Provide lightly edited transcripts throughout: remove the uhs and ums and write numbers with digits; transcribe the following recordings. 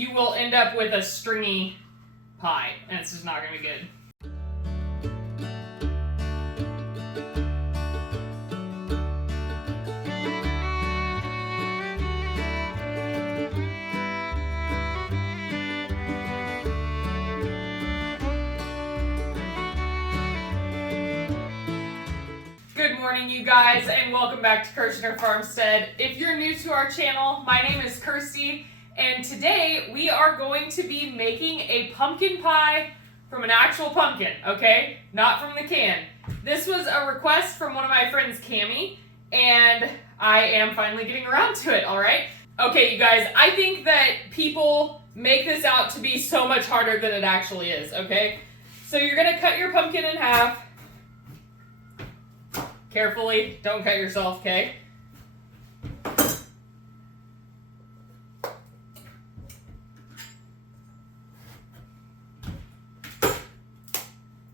you will end up with a stringy pie, and it's just not going to be good. Good morning, you guys, and welcome back to FarmStead. If you're new to our channel, my name is Kirsty, and today we are going to be making a pumpkin pie from an actual pumpkin, okay? Not from the can. This was a request from one of my friends, Cammie, and I am finally getting around to it, all right? Okay, you guys, I think that people make this out to be so much harder than it actually is, okay? So you're gonna cut your pumpkin in half. Carefully, don't cut yourself, okay?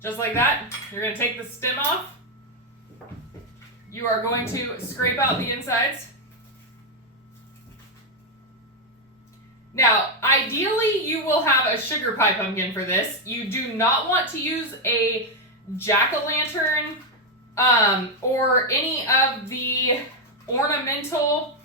Just like that, you're going to take the stem off. You are going to scrape out the insides. Now, ideally, you will have a sugar pie pumpkin for this. You do not want to use a jack-o'-lantern or any of the ornamental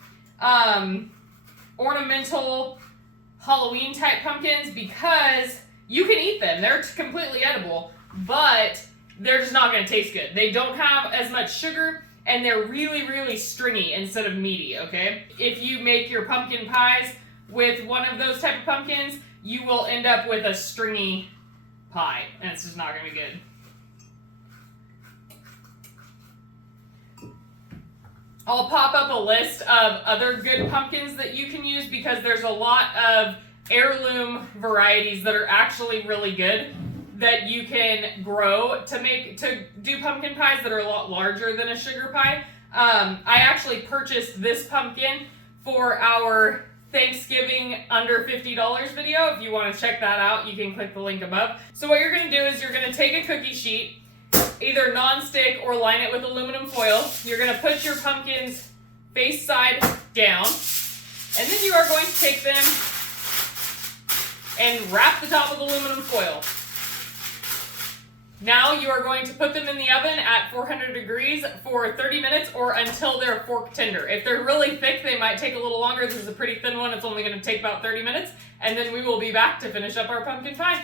Halloween type pumpkins, because you can eat them. They're completely edible, but they're just not going to taste good. They don't have as much sugar, and they're really, really stringy instead of meaty, okay? If you make your pumpkin pies with one of those type of pumpkins, you will end up with a stringy pie, and it's just not going to be good. I'll pop up a list of other good pumpkins that you can use, because there's a lot of heirloom varieties that are actually really good that you can grow to do pumpkin pies that are a lot larger than a sugar pie. I actually purchased this pumpkin for our Thanksgiving under $50 video. If you want to check that out, you can click the link above. So what you're going to do is you're going to take a cookie sheet, either non-stick or line it with aluminum foil. You're going to put your pumpkins face side down, and then you are going to take them and wrap the top with aluminum foil. Now you are going to put them in the oven at 400 degrees for 30 minutes or until they're fork tender. If they're really thick, they might take a little longer. This is a pretty thin one. It's only going to take about 30 minutes, and then we will be back to finish up our pumpkin pie.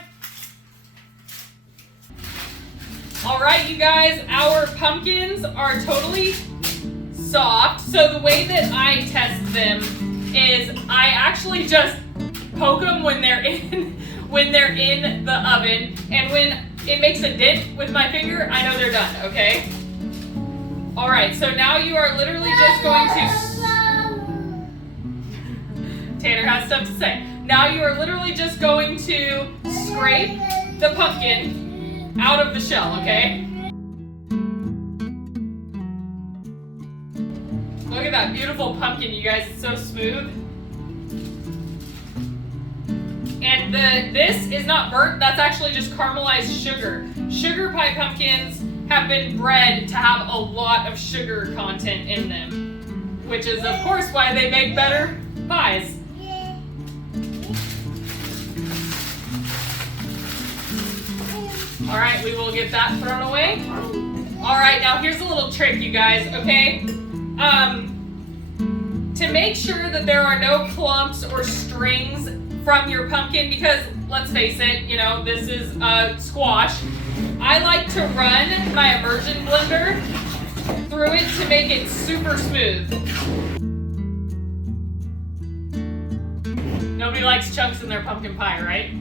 All right, you guys, our pumpkins are totally soft. So the way that I test them is I actually just poke them when they're in the oven, and when it makes a dent with my finger, I know they're done, okay? All right, so now you are literally just going to... Tanner has stuff to say. Now you are literally just going to scrape the pumpkin out of the shell, okay? Look at that beautiful pumpkin, you guys. It's so smooth. And this is not burnt. That's actually just caramelized sugar. Sugar pie pumpkins have been bred to have a lot of sugar content in them, which is, of course, why they make better pies. All right, we will get that thrown away. All right, now here's a little trick, you guys, okay? To make sure that there are no clumps or strings from your pumpkin, because let's face it, you know, this is squash, I like to run my immersion blender through it to make it super smooth. Nobody likes chunks in their pumpkin pie, right?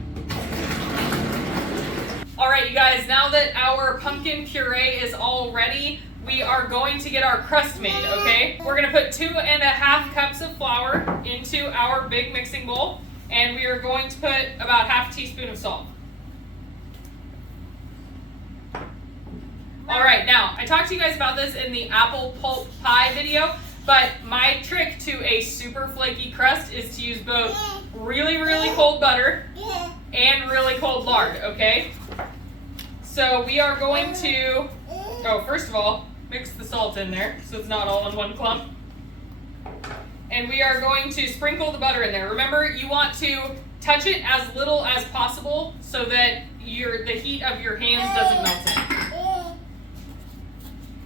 All right, you guys, now that our pumpkin puree is all ready, we are going to get our crust made, okay? We're gonna put 2.5 cups of flour into our big mixing bowl, and we are going to put about half a teaspoon of salt. All right, now, I talked to you guys about this in the apple pulp pie video, but my trick to a super flaky crust is to use both really, really cold butter and really cold lard, okay? So we are going to, first of all, mix the salt in there so it's not all in one clump. And we are going to sprinkle the butter in there. Remember, you want to touch it as little as possible so that the heat of your hands doesn't melt it.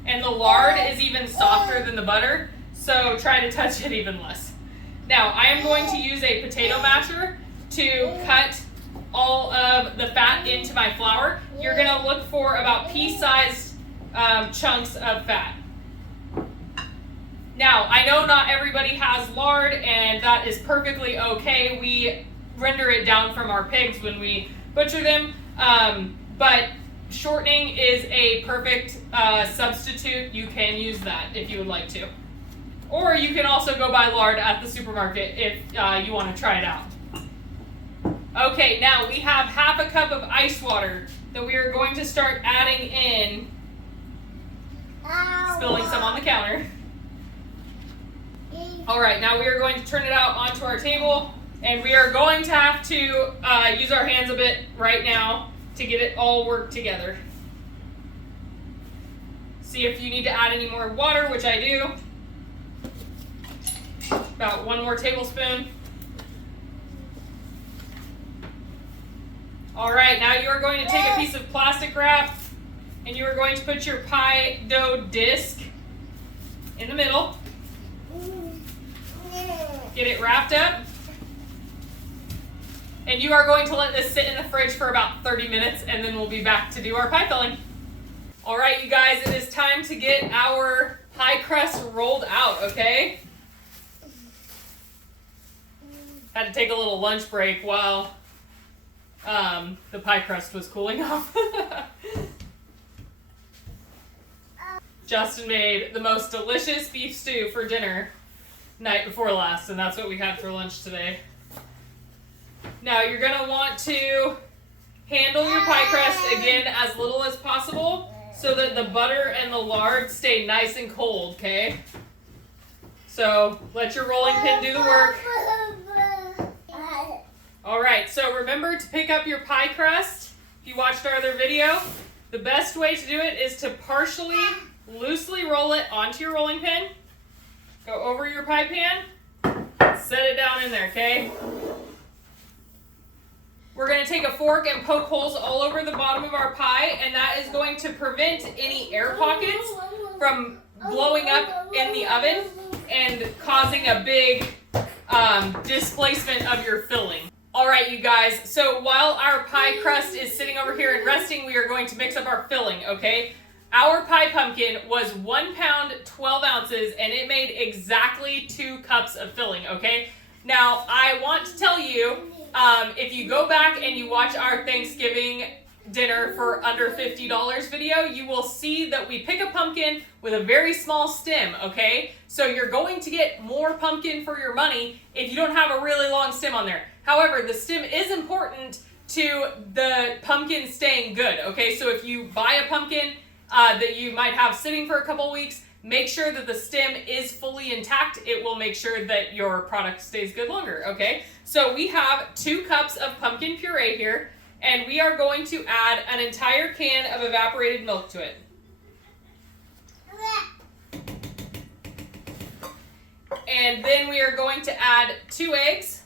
And the lard is even softer than the butter, so try to touch it even less. Now, I am going to use a potato masher to cut all of the fat into my flour. You're going to look for about pea-sized chunks of fat. Now, I know not everybody has lard, and that is perfectly okay. We render it down from our pigs when we butcher them, but shortening is a perfect substitute. You can use that if you would like to. Or you can also go buy lard at the supermarket if you want to try it out. Okay, now we have half a cup of ice water that we are going to start adding in, spilling some on the counter. All right, now we are going to turn it out onto our table, and we are going to have to use our hands a bit right now to get it all worked together. See if you need to add any more water, which I do. About 1 more tablespoon. All right, now you are going to take a piece of plastic wrap, and you are going to put your pie dough disc in the middle. Get it wrapped up. And you are going to let this sit in the fridge for about 30 minutes, and then we'll be back to do our pie filling. All right, you guys, it is time to get our pie crust rolled out, okay? Had to take a little lunch break while the pie crust was cooling off. Justin made the most delicious beef stew for dinner night before last, and that's what we had for lunch today. Now you're going to want to handle your pie crust again as little as possible so that the butter and the lard stay nice and cold, okay? So let your rolling pin do the work. All right, so remember to pick up your pie crust. If you watched our other video, the best way to do it is to partially, loosely roll it onto your rolling pin. Go over your pie pan, set it down in there, okay? We're going to take a fork and poke holes all over the bottom of our pie, and that is going to prevent any air pockets from blowing up in the oven and causing a big displacement of your filling. All right, you guys, so while our pie crust is sitting over here and resting, we are going to mix up our filling, okay? Our pie pumpkin was 1 pound, 12 ounces, and it made exactly 2 cups of filling, okay? Now, I want to tell you, if you go back and you watch our Thanksgiving dinner for under $50 video, you will see that we pick a pumpkin with a very small stem, okay? So you're going to get more pumpkin for your money if you don't have a really long stem on there. However, the stem is important to the pumpkin staying good, okay? So if you buy a pumpkin that you might have sitting for a couple weeks, make sure that the stem is fully intact. It will make sure that your product stays good longer, okay? So we have 2 cups of pumpkin puree here, and we are going to add an entire can of evaporated milk to it. And then we are going to add 2 eggs,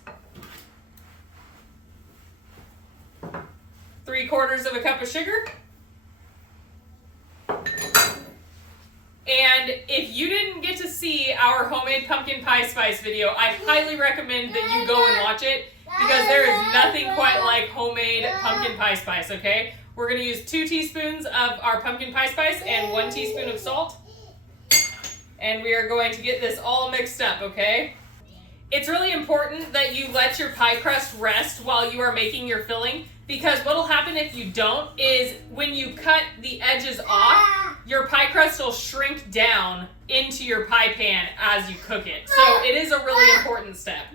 3/4 of a cup of sugar. And if you didn't get to see our homemade pumpkin pie spice video, I highly recommend that you go and watch it because there is nothing quite like homemade pumpkin pie spice, okay? We're going to use 2 teaspoons of our pumpkin pie spice and 1 teaspoon of salt. And we are going to get this all mixed up, okay? It's really important that you let your pie crust rest while you are making your filling, because what will happen if you don't is when you cut the edges off, your pie crust will shrink down into your pie pan as you cook it. So it is a really important step.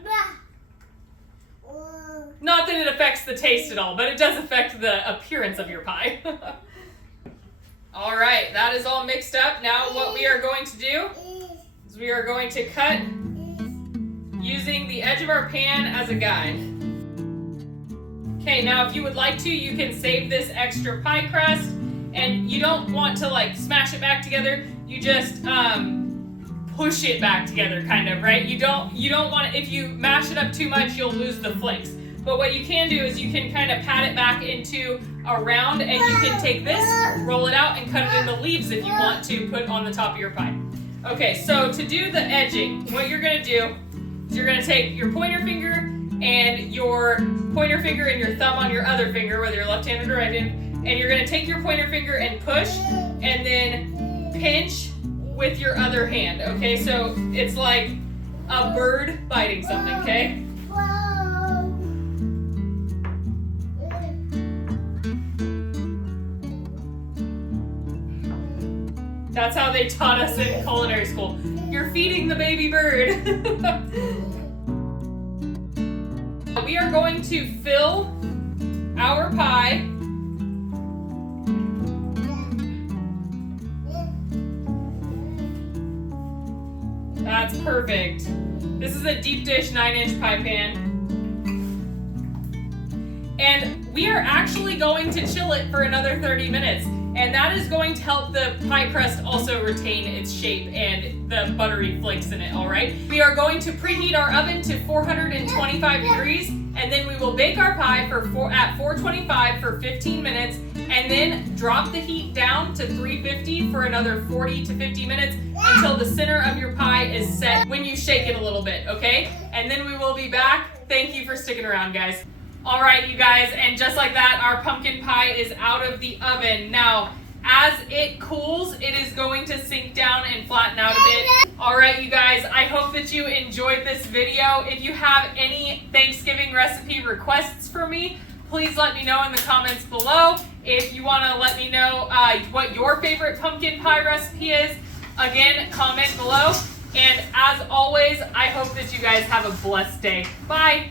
Not that it affects the taste at all, but it does affect the appearance of your pie. All right, that is all mixed up. Now what we are going to do is we are going to cut using the edge of our pan as a guide. Okay, now if you would like to, you can save this extra pie crust, and you don't want to like smash it back together. You just push it back together, kind of, right? You don't want to, if you mash it up too much, you'll lose the flakes. But what you can do is you can kind of pat it back into a round, and you can take this, roll it out, and cut it into leaves if you want to put on the top of your pie. Okay, so to do the edging, what you're gonna do is you're gonna take your pointer finger and your thumb on your other finger, whether you're left-handed or right-handed, and you're gonna take your pointer finger and push, and then pinch with your other hand, okay? So it's like a bird biting something, okay? That's how they taught us in culinary school. You're feeding the baby bird. We are going to fill our pie That's perfect. This is a deep dish 9-inch pie pan. And we are actually going to chill it for another 30 minutes. And that is going to help the pie crust also retain its shape and the buttery flakes in it, all right? We are going to preheat our oven to 425 degrees, and then we will bake our pie at 425 for 15 minutes, and then drop the heat down to 350 for another 40 to 50 minutes until the center of your pie is set when you shake it a little bit, okay? And then we will be back. Thank you for sticking around, guys. All right, you guys, and just like that, our pumpkin pie is out of the oven. Now, as it cools, it is going to sink down and flatten out a bit. All right, you guys, I hope that you enjoyed this video. If you have any Thanksgiving recipe requests for me, please let me know in the comments below. If you want to let me know what your favorite pumpkin pie recipe is, again, comment below. And as always, I hope that you guys have a blessed day. Bye.